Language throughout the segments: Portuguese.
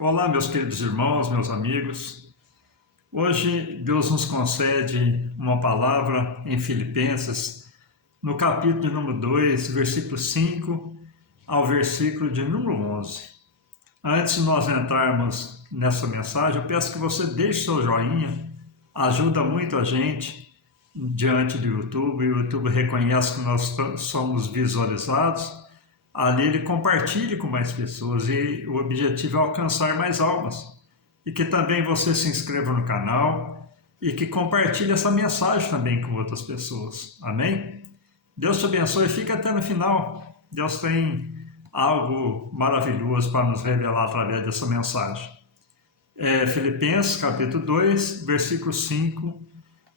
Olá, meus queridos irmãos, meus amigos. Hoje Deus nos concede uma palavra em Filipenses, no capítulo de número 2, versículo 5 ao versículo de número 11. Antes de nós entrarmos nessa mensagem, eu peço que você deixe seu joinha, ajuda muito a gente diante do YouTube. O YouTube reconhece que nós somos visualizados. Ali ele compartilhe com mais pessoas e o objetivo é alcançar mais almas. E que também você se inscreva no canal e que compartilhe essa mensagem também com outras pessoas. Amém? Deus te abençoe e fica até no final. Deus tem algo maravilhoso para nos revelar através dessa mensagem. Filipenses capítulo 2, versículo 5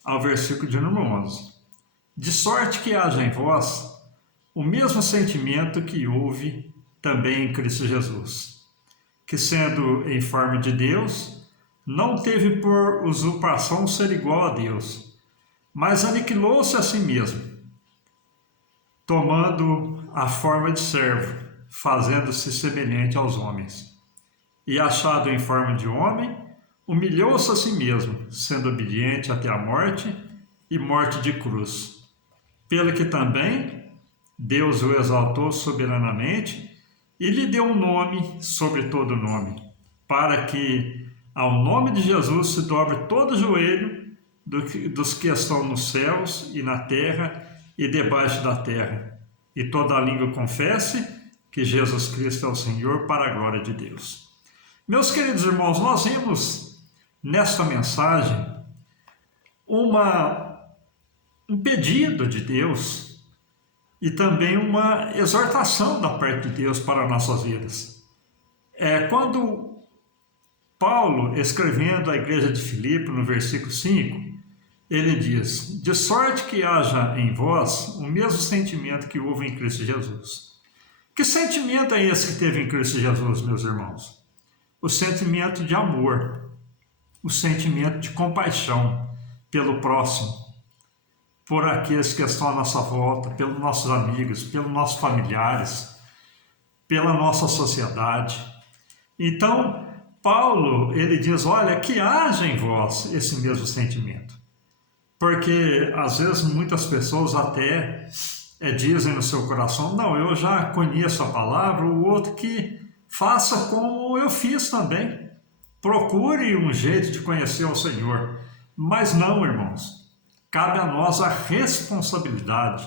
ao versículo de número 11. De sorte que haja em vós o mesmo sentimento que houve também em Cristo Jesus, que sendo em forma de Deus, não teve por usurpação ser igual a Deus, mas aniquilou-se a si mesmo, tomando a forma de servo, fazendo-se semelhante aos homens. E achado em forma de homem, humilhou-se a si mesmo, sendo obediente até a morte e morte de cruz. Pelo que também Deus o exaltou soberanamente e lhe deu um nome sobre todo nome, para que ao nome de Jesus se dobre todo o joelho dos que estão nos céus e na terra e debaixo da terra, e toda a língua confesse que Jesus Cristo é o Senhor, para a glória de Deus. Meus queridos irmãos, nós vimos nesta mensagem um pedido de Deus e também uma exortação da parte de Deus para nossas vidas. Quando Paulo, escrevendo à igreja de Filipe, no versículo 5, ele diz: de sorte que haja em vós o mesmo sentimento que houve em Cristo Jesus. Que sentimento é esse que teve em Cristo Jesus, meus irmãos? O sentimento de amor, o sentimento de compaixão pelo próximo, por aqueles que estão à nossa volta, pelos nossos amigos, pelos nossos familiares, pela nossa sociedade. Então, Paulo, ele diz, olha, que haja em vós esse mesmo sentimento. Porque, às vezes, muitas pessoas até dizem no seu coração, não, eu já conheço a palavra, o outro que faça como eu fiz também. Procure um jeito de conhecer o Senhor. Mas não, irmãos. Cabe a nós a responsabilidade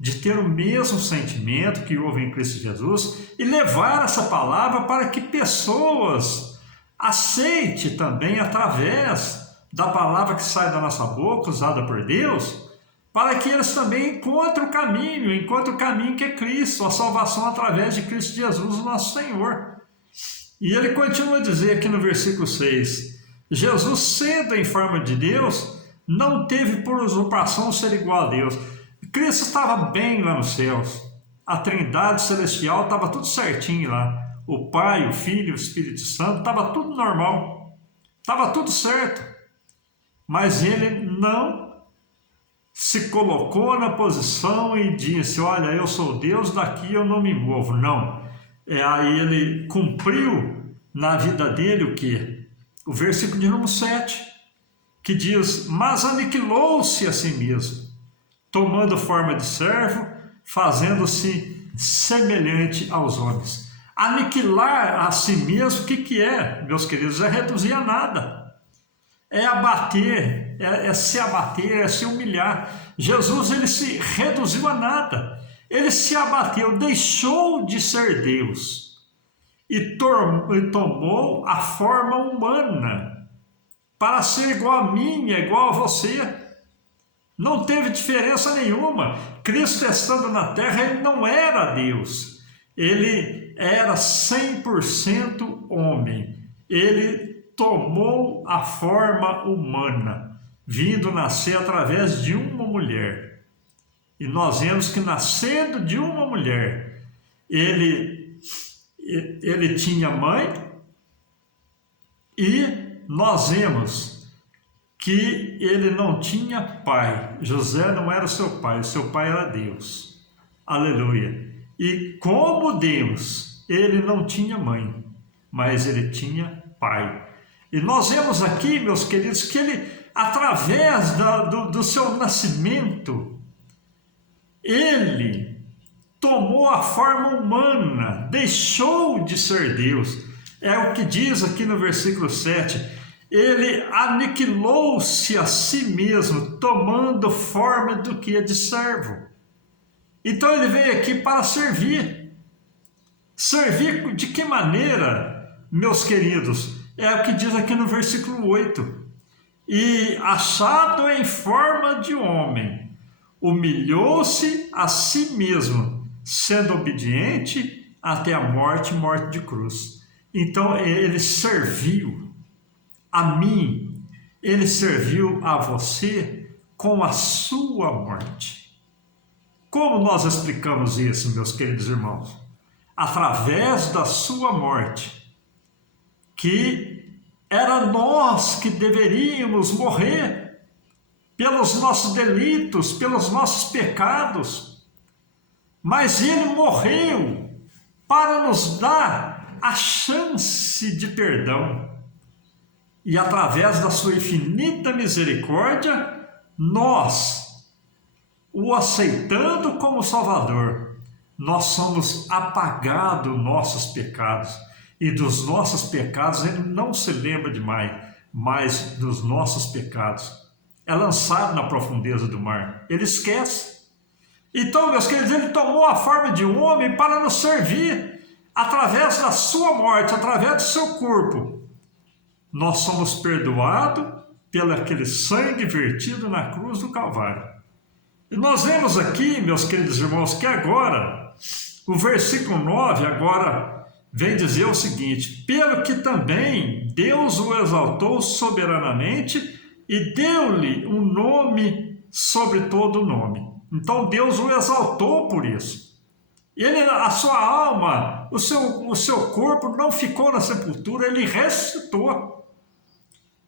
de ter o mesmo sentimento que houve em Cristo Jesus e levar essa palavra para que pessoas aceitem também através da palavra que sai da nossa boca, usada por Deus, para que eles também encontrem o caminho que é Cristo, a salvação através de Cristo Jesus, nosso Senhor. E ele continua a dizer aqui no versículo 6, Jesus, sendo em forma de Deus, não teve por usurpação ser igual a Deus. Cristo estava bem lá nos céus. A Trindade Celestial estava tudo certinho lá. O Pai, o Filho, o Espírito Santo, estava tudo normal. Estava tudo certo. Mas ele não se colocou na posição e disse, olha, eu sou Deus, daqui eu não me movo. Não. Aí ele cumpriu na vida dele o quê? O versículo de número 7. Que diz, mas aniquilou-se a si mesmo, tomando forma de servo, fazendo-se semelhante aos homens. Aniquilar a si mesmo, o que é, meus queridos? É reduzir a nada. É abater, é se abater, é se humilhar. Jesus, ele se reduziu a nada. Ele se abateu, deixou de ser Deus e tomou a forma humana, para ser igual a mim, igual a você. Não teve diferença nenhuma. Cristo estando na terra, ele não era Deus. Ele era 100% homem. Ele tomou a forma humana, vindo nascer através de uma mulher. E nós vemos que nascendo de uma mulher, ele tinha mãe e nós vemos que ele não tinha pai. José não era seu pai era Deus. Aleluia. E como Deus, ele não tinha mãe, mas ele tinha pai. E nós vemos aqui, meus queridos, que ele, através do seu nascimento, ele tomou a forma humana, deixou de ser Deus. É o que diz aqui no versículo 7. Ele aniquilou-se a si mesmo, tomando forma do que é de servo. Então ele veio aqui para servir. Servir de que maneira, meus queridos? É o que diz aqui no versículo 8. E achado em forma de homem, humilhou-se a si mesmo, sendo obediente até a morte de cruz. Então ele serviu a mim, ele serviu a você com a sua morte. Como nós explicamos isso, meus queridos irmãos? Através da sua morte, que era nós que deveríamos morrer pelos nossos delitos, pelos nossos pecados, mas ele morreu para nos dar a chance de perdão. E através da sua infinita misericórdia, nós, o aceitando como Salvador, nós somos apagados nossos pecados. E dos nossos pecados ele não se lembra de mais, mas dos nossos pecados. É lançado na profundeza do mar. Ele esquece. Então, meus queridos, ele tomou a forma de um homem para nos servir. Através da sua morte, através do seu corpo, nós somos perdoados pelo aquele sangue vertido na cruz do Calvário. E nós vemos aqui, meus queridos irmãos, que agora, o versículo 9 agora vem dizer o seguinte: pelo que também Deus o exaltou soberanamente e deu-lhe um nome sobre todo nome. Então Deus o exaltou por isso. Ele, a sua alma, o seu corpo não ficou na sepultura, ele ressuscitou.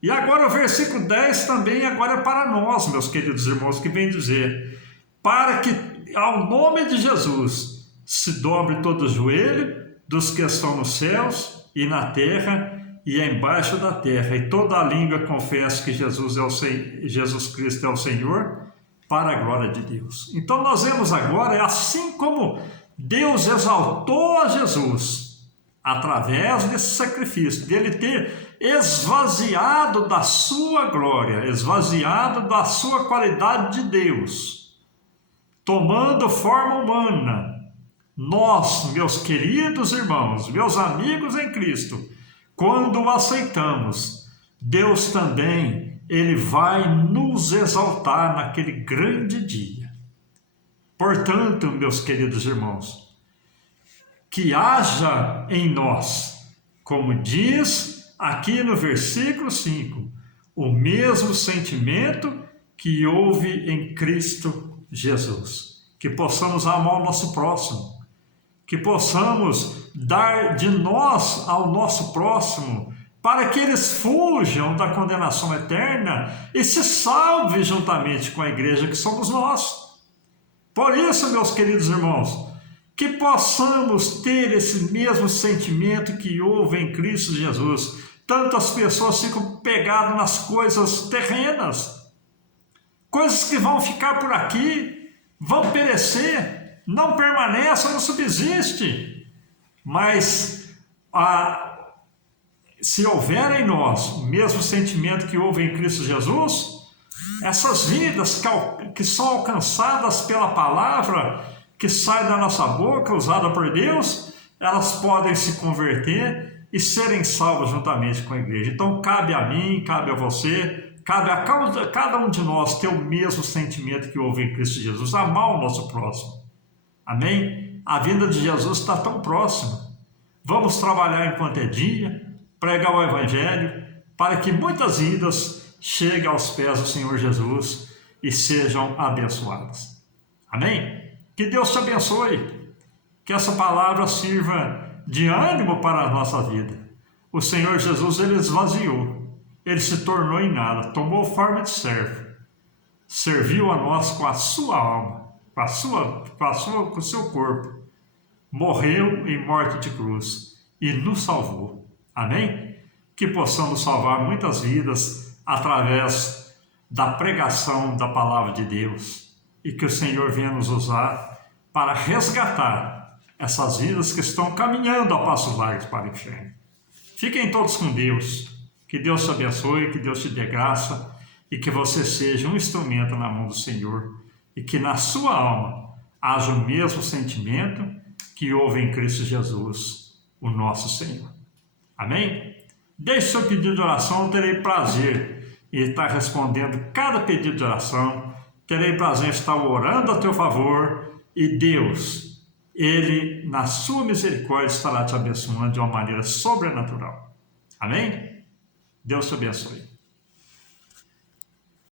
E agora o versículo 10 também agora é para nós, meus queridos irmãos, que vem dizer: para que ao nome de Jesus se dobre todo o joelho dos que estão nos céus e na terra e embaixo da terra, e toda a língua confesse que Jesus Cristo é o Senhor, para a glória de Deus. Então nós vemos agora, assim como Deus exaltou a Jesus, através desse sacrifício, dele ter esvaziado da sua glória, esvaziado da sua qualidade de Deus, tomando forma humana, nós, meus queridos irmãos, meus amigos em Cristo, quando o aceitamos, Deus também, ele vai nos exaltar naquele grande dia. Portanto, meus queridos irmãos, que haja em nós, como diz aqui no versículo 5, o mesmo sentimento que houve em Cristo Jesus. Que possamos amar o nosso próximo, que possamos dar de nós ao nosso próximo, para que eles fujam da condenação eterna e se salvem juntamente com a igreja que somos nós. Por isso, meus queridos irmãos, que possamos ter esse mesmo sentimento que houve em Cristo Jesus. Tantas pessoas ficam pegadas nas coisas terrenas, coisas que vão ficar por aqui, vão perecer, não permanecem, não subsistem. Mas se houver em nós o mesmo sentimento que houve em Cristo Jesus, essas vidas que são alcançadas pela palavra que sai da nossa boca, usada por Deus, elas podem se converter e serem salvas juntamente com a igreja. Então cabe a mim, cabe a você, cabe a cada um de nós ter o mesmo sentimento que houve em Cristo Jesus, amar o nosso próximo. Amém? A vinda de Jesus está tão próxima. Vamos trabalhar enquanto é dia, pregar o Evangelho, para que muitas vidas cheguem aos pés do Senhor Jesus e sejam abençoadas. Amém? Que Deus te abençoe, que essa palavra sirva de ânimo para a nossa vida. O Senhor Jesus, ele esvaziou, ele se tornou em nada, tomou forma de servo, serviu a nós com a sua alma, com o seu corpo, morreu em morte de cruz e nos salvou. Amém? Que possamos salvar muitas vidas através da pregação da palavra de Deus e que o Senhor venha nos usar para resgatar essas vidas que estão caminhando a passos largos para o inferno. Fiquem todos com Deus. Que Deus te abençoe, que Deus te dê graça e que você seja um instrumento na mão do Senhor e que na sua alma haja o mesmo sentimento que houve em Cristo Jesus, o nosso Senhor. Amém? Deixe seu pedido de oração, eu terei prazer em estar respondendo cada pedido de oração, terei prazer em estar orando a teu favor e Deus, Ele, na sua misericórdia, estará te abençoando de uma maneira sobrenatural. Amém? Deus te abençoe.